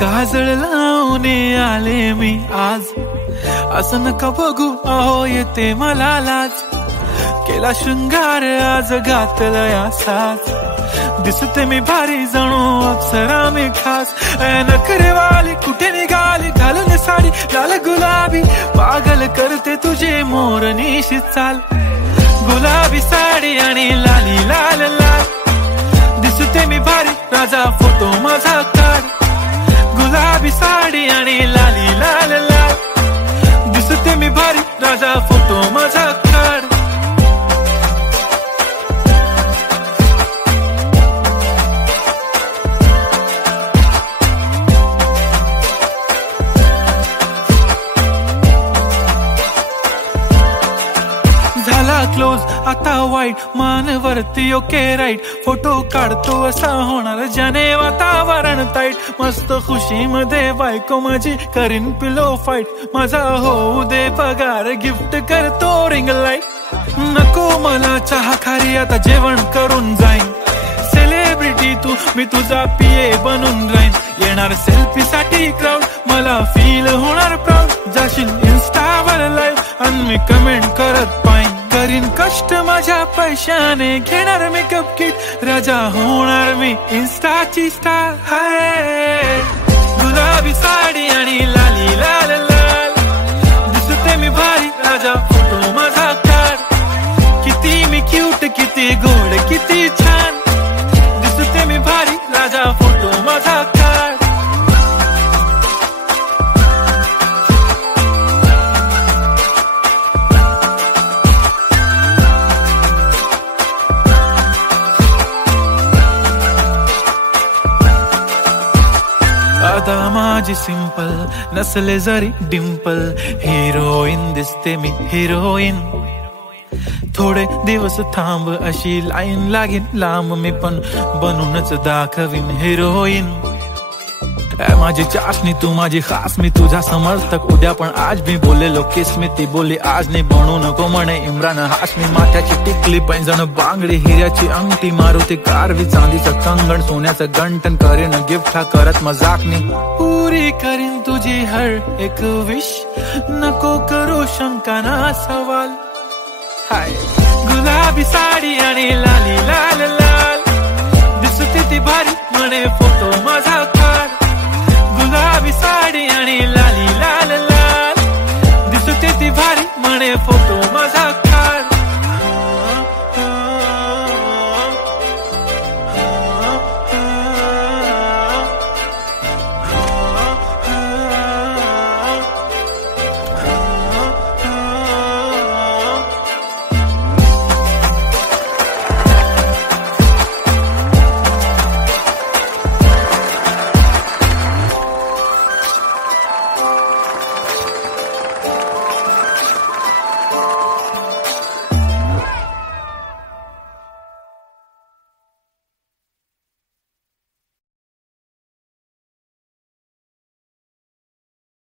काजळ लावून आले मी आज, असं नका बघू अहो येते मला लाज. केला शृंगार आज घातलया साज, दिसते मी भारी जणू अप्सरा मी खास. नखरेवाली कुठे निघाली घालून साडी लाल गुलाबी, पागल करते तुझे मोरनीशी चाल. गुलाबी साडी आणि लाली लाल लाल, दिसते मी भारी राजा फोटो माझा काढ. गुलाबी साडी आणि लाली लाल लाल, दिसते मी भारी राजा फोटो माझा काढ. झाला क्लोज आता वाईट, मानवरती ओके राईट. फोटो काढतो असा होणार ज्याने वातावरण ताईट. मस्त खुशी मध्ये बायको माझी करीन पिलो फाईट. माझा होऊ दे पगार गिफ्ट करतो रिंग लाईट. नको मला चहा खारी आता जेवण करून जाईन. सेलिब्रिटी तू मी तुझा पिये बनून राहीन. येणार सेल्फी साठी क्राऊड मला फील होणार प्राऊड. जाशील इन्स्टावर लाईव्ह आणि मी कमेंट करत पाईन. करीन कष्ट माझ्या पैशाने घेणार मेकअप किट. राजा होणार मी इन्स्टाची स्टार. हाय गुलाबी साडी आणि लाली लाल लाल, दिसते मी भारी राजा फोटो माझा काढ. किती मी क्यूट किती गोड किती छान, दिसते मी भारी राजा फोटो माझा काढ. आता माझी सिंपल नसले जरी डिंपल, हिरोईन दिसते मी हिरोईन. थोडे दिवस थांब अशी लाईन लागेन लांब, मी पण बनूनच दाखवीन हिरोईन. माझी चाशनी तू माझी खास, मी तुझा समर्थक उद्या पण आज. मी बोललेलो किस मी ती बोलली आज नाही. बनू नको म्हणे इम्रान हाशमी. माथ्याची टिकली पैंजण बांगडी हिऱ्याची अंगठी, मारुती कारवी चांदीचं कंगण सोन्याचं गंटन. करीन गिफ्ट हा करत मजाकनी, पुरी करीन तुझी हर एक विश. नको करू शंका ना सवाल. हाय गुलाबी साडी आणि लाली लाल लाल, दिसते ती भारी म्हणे फोटो माझा काढ. गुलाबी साडी आणि लाली लाल लाल, दिसते ती भारी म्हणे फोटो माझा